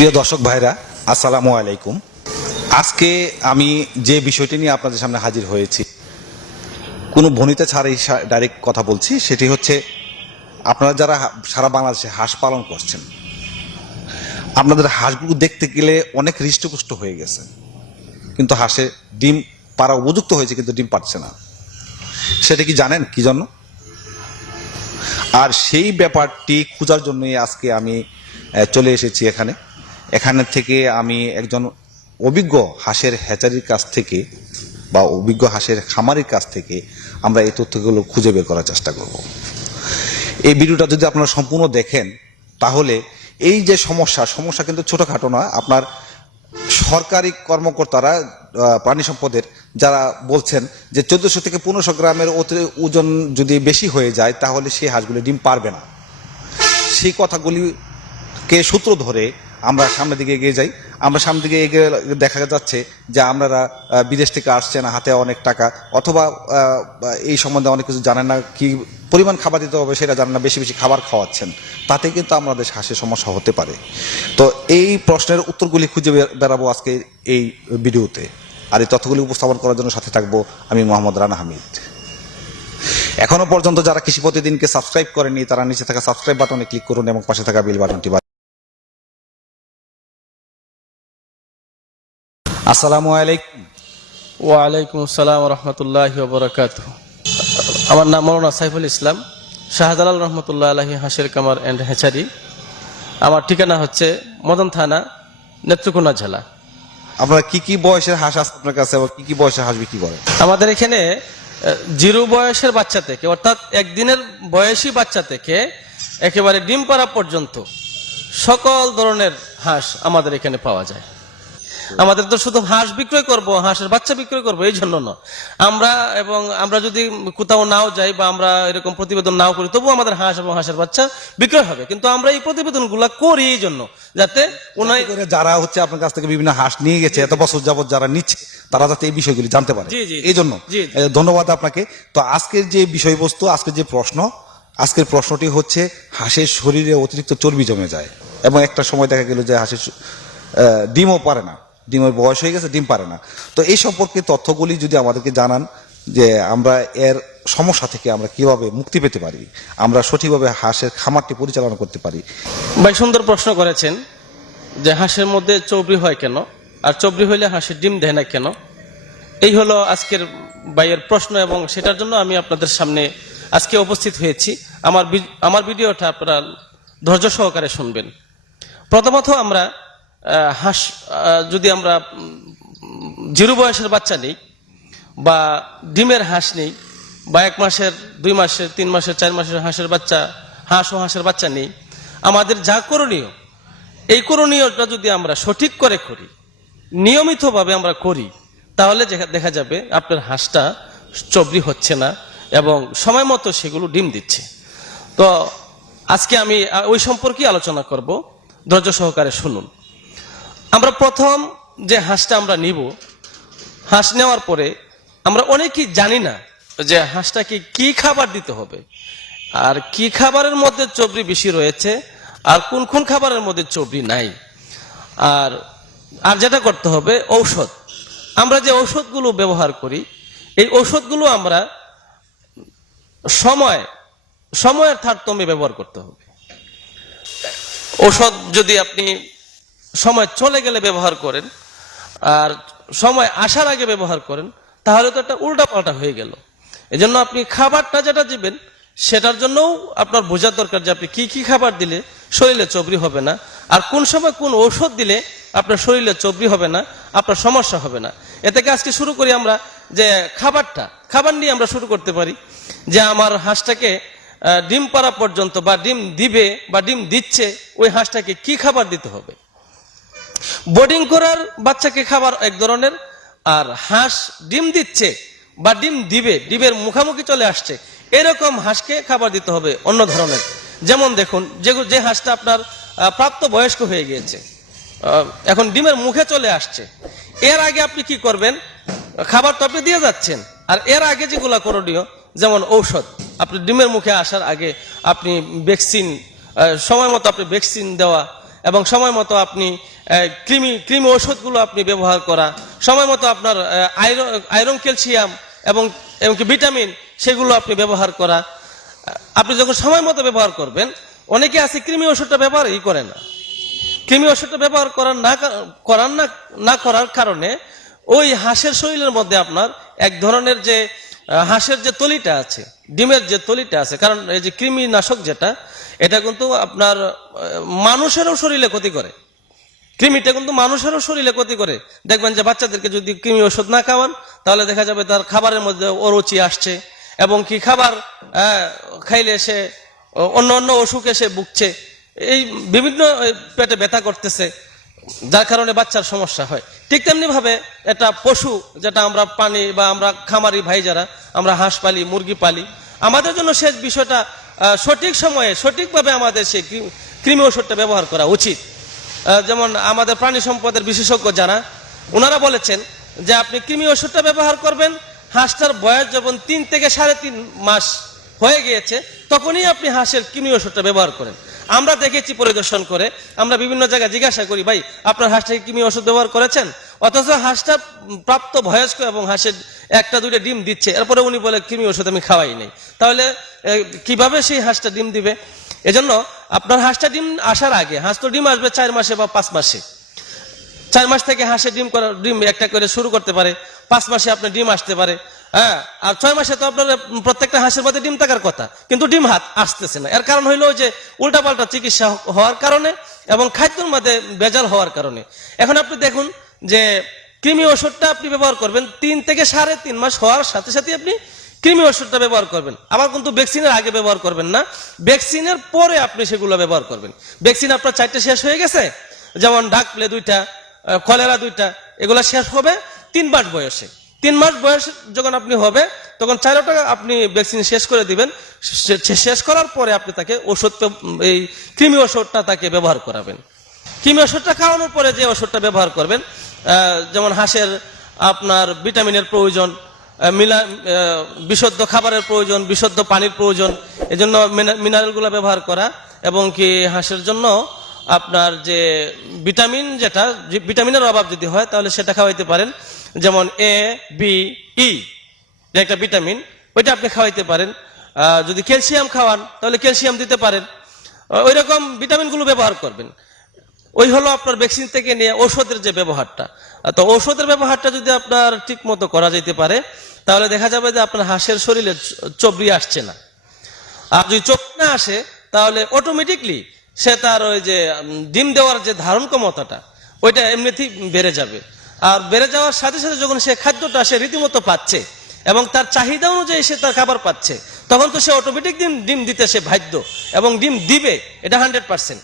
প্রিয় দর্শক ভাইরা, আসসালামু আলাইকুম। আজকে আমি যে বিষয়টি নিয়ে আপনাদের সামনে হাজির হয়েছি, কোনো ভনিতা ছাড়াই ডাইরেক্ট কথা বলছি। সেটি হচ্ছে, আপনারা যারা সারা বাংলাদেশে হাঁস পালন করছেন, আপনাদের হাঁসগুলো দেখতে গেলে অনেক হৃষ্টপুষ্ট হয়ে গেছে, কিন্তু হাঁসে ডিম পাড়া উপযুক্ত হয়েছে, কিন্তু ডিম পাচ্ছে না। সেটা কি জানেন কি জন্য? আর সেই ব্যাপারটি খোঁজার জন্যই আজকে আমি চলে এসেছি এখানে থেকে আমি একজন অভিজ্ঞ হাঁসের হ্যাচারির কাছ থেকে বা অভিজ্ঞ হাঁসের খামারির কাছ থেকে আমরা এই তথ্যগুলো খুঁজে বের করার চেষ্টা করব। এই ভিডিওটা যদি আপনারা সম্পূর্ণ দেখেন, তাহলে এই যে সমস্যা কিন্তু ছোটোখাটো নয়। আপনার সরকারি কর্মকর্তারা, প্রাণী সম্পদের যারা বলছেন যে 1400 থেকে 1500 গ্রামের ওজন যদি বেশি হয়ে যায়, তাহলে সেই হাঁসগুলি ডিম পারবে না। সেই কথাগুলিকে সূত্র ধরে আমরা সামনের দিকে এগিয়ে যাই। আমরা সামনের দিকে এগিয়ে দেখা যাচ্ছে যে আপনারা বিদেশ থেকে আসছেন, হাতে অনেক টাকা, অথবা এই সম্বন্ধে অনেক কিছু জানেন না, কি পরিমাণ খাবার দিতে হবে সেটা জানেন না, বেশি বেশি খাবার খাওয়াচ্ছেন, তাতে কিন্তু আমাদের হাঁসের সমস্যা হতে পারে। তো এই প্রশ্নের উত্তরগুলি খুঁজে বেরাবো আজকে এই ভিডিওতে। আর এই তথ্যগুলি উপস্থাপন করার জন্য সাথে থাকবো আমি মোহাম্মদ রানা হামিদ। এখনো পর্যন্ত যারা কৃষি প্রতিদিনকে সাবস্ক্রাইব করেনি, তারা নিচে থাকা সাবস্ক্রাইব বাটনে ক্লিক করুন এবং পাশে থাকা বেল বাটনটি। আসসালামু আলাইকুম। ওয়ালাইকুম আসসালাম রহমতুল্লাহ বরকাত। আমার নাম মৌলানা সাইফুল ইসলাম, শাহজালাল রহমতুল্লাহ আলাহি হাঁসের কামার অ্যান্ড হ্যাচারি। আমার ঠিকানা হচ্ছে মদন থানা, নেত্রকোনা জেলা। আপনার কি কি বয়সের হাঁস আছে আপনার কাছে, এবং কি কি বয়সের হাঁস বিক্রি করেন? আমাদের এখানে জিরো বয়সের বাচ্চা থেকে, অর্থাৎ একদিনের বয়সী বাচ্চা থেকে একেবারে ডিম পাড়া পর্যন্ত সকল ধরনের হাঁস আমাদের এখানে পাওয়া যায়। আমাদের তো শুধু হাঁস বিক্রয় করব, হাঁসের বাচ্চা বিক্রয় করব এই জন্য না। আমরা যদি কোথাও নাও যাই বা আমরা এরকম প্রতিবেদন নাও করি, তবুও আমাদের হাঁস এবং হাঁসের বাচ্চা বিক্রয় হবে। কিন্তু আমরা এই প্রতিবেদনগুলো করি এই জন্য, যাতে যারা হচ্ছে আপনার কাছ থেকে বিভিন্ন হাঁস নিয়ে গেছে, এত বছর যাবত যারা নিচ্ছে, তারা যাতে এই বিষয়গুলি জানতে পারে, এই জন্য ধন্যবাদ আপনাকে। তো আজকের যে বিষয়বস্তু, আজকের যে আজকের প্রশ্নটি হচ্ছে, হাঁসের শরীরে অতিরিক্ত চর্বি জমে যায় এবং একটা সময় দেখা গেল যে হাঁসের ডিমও পারে না, ডিমের বয়স হয়ে গেছে, ডিম পারে না। তো এই সম্পর্কে তথ্যগুলি যদি আমাদেরকে জানান, যে আমরা এর সমস্যা থেকে আমরা কিভাবে মুক্তি পেতে পারি, আমরা সঠিকভাবে হাঁসের খামারটি পরিচালনা করতে পারি। ভাই সুন্দর প্রশ্ন করেছেন যে হাঁসের মধ্যে চর্বি হয় কেন, আর চর্বি হইলে হাঁসের ডিম দেয় না কেন। এই হলো আজকের ভাইয়ের প্রশ্ন, এবং সেটার জন্য আমি আপনাদের সামনে আজকে উপস্থিত হয়েছি। আমার ভিডিওটা আপনারা ধৈর্য সহকারে শুনবেন। প্রথমত আমরা হাঁস যদি আমরা জিরো বয়সের বাচ্চা নেই, বা ডিমের হাঁস নেই, বা 1 মাসের 2 মাসের 3 মাসের 4 মাসের হাঁস ও হাঁসের বাচ্চা নেই, আমাদের যা করণীয়, এই করণীয়টা যদি আমরা সঠিক করে করি, নিয়মিতভাবে আমরা করি, তাহলে দেখা যাবে আপনার হাঁসটা চর্বি হচ্ছে না এবং সময় মতো সেগুলো ডিম দিচ্ছে। তো আজকে আমি ওই সম্পর্কে আলোচনা করব, ধৈর্য সহকারে শুনুন। আমরা প্রথম যে হাঁসটা আমরা নিব, হাঁস নেওয়ার পরে আমরা অনেকেই জানি না যে হাঁসটাকে কি খাবার দিতে হবে, আর কি খাবারের মধ্যে চর্বি বেশি রয়েছে, আর কোন কোন খাবারের মধ্যে চর্বি নাই। আর যেটা করতে হবে, ঔষধ। আমরা যে ঔষধগুলো ব্যবহার করি, এই ঔষধগুলো আমরা সময়ের তারতম্যে ব্যবহার করতে হবে। ঔষধ যদি আপনি সময় চলে গেলে ব্যবহার করেন, আর সময় আসার আগে ব্যবহার করেন, তাহলে তো একটা উল্টা পাল্টা হয়ে গেল। এজন্য আপনি খাবারটা যেটা দিবেন, সেটার জন্যও আপনার বোঝার দরকার যে আপনি কি কি খাবার দিলে শরীরে চর্বি হবে না, আর কোন সময় কোন ঔষধ দিলে আপনার শরীরে চর্বি হবে না, আপনার সমস্যা হবে না। এ থেকে আজকে শুরু করি আমরা, যে খাবার নিয়ে আমরা শুরু করতে পারি, যে আমার হাঁসটাকে ডিম পাড়া পর্যন্ত, বা ডিম দিবে বা ডিম দিচ্ছে, ওই হাঁসটাকে কি খাবার দিতে হবে। বোর্ডিং করার বাচ্চাকে খাবার এক ধরনের, আর হাঁস ডিম দিচ্ছে বা ডিম দিবে, ডিমের মুখামুখি চলে আসছে, এরকম হাঁসকে খাবার দিতে হবে অন্য ধরনের। যেমন দেখুন, যে হাঁসটা আপনার প্রাপ্ত বয়স্ক হয়ে গিয়েছে, এখন ডিমের মুখে চলে আসছে, এর আগে আপনি কি করবেন, খাবার তো আপনি দিয়ে যাচ্ছেন, আর এর আগে যেগুলা করণীয়, যেমন ঔষধ, আপনি ডিমের মুখে আসার আগে আপনি ভ্যাকসিন, সময় মতো আপনি ভ্যাকসিন দেওয়া, এবং সময় মতো আপনি কৃমি ওষুধগুলো আপনি ব্যবহার করা, সময় মতো আপনার আয়রন ক্যালসিয়াম এবং এমনকি ভিটামিন সেগুলো আপনি ব্যবহার করা। আপনি যখন সময় মতো ব্যবহার করবেন, অনেকে আছে কৃমি ওষুধটা ব্যবহারই করে না। কৃমি ওষুধটা ব্যবহার না করার কারণে ওই হাঁসের শরীরের মধ্যে আপনার এক ধরনের যে হাঁসের যে তলিটা আছে, ডিমের যে তলিটা আছে, কারণ এই যে কৃমিনাশক যেটা, এটা কিন্তু আপনার মানুষেরও শরীরে ক্ষতি করে। কৃমিটা কিন্তু মানুষেরও শরীরে ক্ষতি করে। দেখবেন যে বাচ্চাদেরকে যদি কৃমি ওষুধ না খাওয়ান, তাহলে দেখা যাবে তার খাবারের মধ্যে অরুচি আসছে, এবং কি খাবার খাইলে সে অন্য অসুখে সে ভুগছে, এই বিভিন্ন পেটে ব্যথা করতেছে, যার কারণে বাচ্চার সমস্যা হয়। ঠিক তেমনি ভাবে একটা পশু যেটা আমরা পানি বা আমরা খামারি ভাই যারা আমরা হাঁস পালি, মুরগি পালি, আমাদের জন্য সে বিষয়টা সঠিক সময়ে সঠিকভাবে আমাদের সেই কৃমি ওষুধটা ব্যবহার করা উচিত। যেমন আমাদের প্রাণী সম্পদের বিশেষজ্ঞ যারা, ওনারা বলেছেন যে আপনি কৃমি ওষুধটা ব্যবহার করবেন হাঁসটার বয়স যখন 3 থেকে 3.5 মাস হয়ে গিয়েছে, তখনই আপনি হাঁসের কৃমি ওষুধটা ব্যবহার করেন। আমরা দেখেছি পরিদর্শন করে, আমরা বিভিন্ন জায়গায় জিজ্ঞাসা করি, ভাই আপনার হাঁসটাকে কৃমি ওষুধ ব্যবহার করেছেন? অথচ হাঁসটা প্রাপ্ত বয়স্ক এবং হাঁসের 1-2টা ডিম দিচ্ছে, এরপরে উনি বলে কৃমি ওষুধ আমি খাওয়াই নাই। তাহলে কিভাবে সেই হাঁসটা ডিম দিবে? এজন্য আপনার হাঁসটা ডিম আসার আগে, হাঁস তো ডিম আসবে 4 মাসে বা 5 মাসে, 4 মাস থেকে হাঁসের ডিম একটা করে শুরু করতে পারে, 5 মাসে আপনার ডিম আসতে পারে, হ্যাঁ, আর 6 মাসে তো আপনার প্রত্যেকটা হাঁসের মধ্যে ডিম থাকার কথা, কিন্তু ডিম আসতেছে না। এর কারণ হইলো যে উল্টাপাল্টা চিকিৎসা হওয়ার কারণে এবং খাদ্যের মধ্যে ভেজাল হওয়ার কারণে। এখন আপনি দেখুন যে কৃমি ওষুধটা আপনি ব্যবহার করবেন 3 থেকে 3.5 মাস হওয়ার সাথে সাথে আপনি কৃমি ওষুধটা ব্যবহার করবেন। আবার কিন্তু ভ্যাকসিনের আগে ব্যবহার করবেন না, ভ্যাকসিনের পরে আপনি সেগুলো ব্যবহার করবেন। ভ্যাকসিন আপনার 4টে শেষ হয়ে গেছে, যেমন ডাকপ্লে 2টা, কলেরা 2টা, এগুলো শেষ হবে 3 মাস বয়সে। 3 মাস বয়স যখন আপনি হবে, তখন 4টা আপনি ভ্যাকসিন শেষ করে দিবেন। শেষ করার পরে আপনি তাকে এই কৃমি ওষুধটা তাকে ব্যবহার করাবেন। কৃমি ওষুধটা খাওয়ানোর পরে যে ওষুধটা ব্যবহার করবেন, যেমন হাঁসের আপনার ভিটামিনের প্রয়োজন, বিশুদ্ধ খাবারের প্রয়োজন, বিশুদ্ধ পানির প্রয়োজন, এজন্য মিনারেলগুলো ব্যবহার করা, এবং কি হাঁসের জন্য আপনার যে ভিটামিন, যেটা ভিটামিনের অভাব যদি হয় তাহলে সেটা খাওয়াইতে পারেন। যেমন A, B, E যে একটা ভিটামিন, ওইটা আপনি খাওয়াইতে পারেন। যদি ক্যালসিয়াম খাওয়ান তাহলে ক্যালসিয়াম দিতে পারেন। ওই রকম ভিটামিনগুলো ব্যবহার করবেন। ওই হলো আপনার ভ্যাকসিন থেকে নিয়ে ঔষধের যে ব্যবহারটা। তো ঔষধের ব্যবহারটা যদি আপনার ঠিক মতো করা যেতে পারে, তাহলে দেখা যাবে যে আপনার হাঁসের শরীরে চর্বি আসছে না। আর যদি চর্বি না আসে, তাহলে অটোমেটিকলি সে তার ওই যে ডিম দেওয়ার যে ধারণ ক্ষমতাটা, ওইটা এমনিতেই বেড়ে যাবে। আর বেড়ে যাওয়ার সাথে সাথে যখন সে খাদ্যটা সে রীতিমতো পাচ্ছে এবং তার চাহিদা অনুযায়ী সে তার খাবার পাচ্ছে, তখন তো সে অটোমেটিক ডিম দিতে সে বাধ্য, এবং ডিম দিবে, এটা 100%।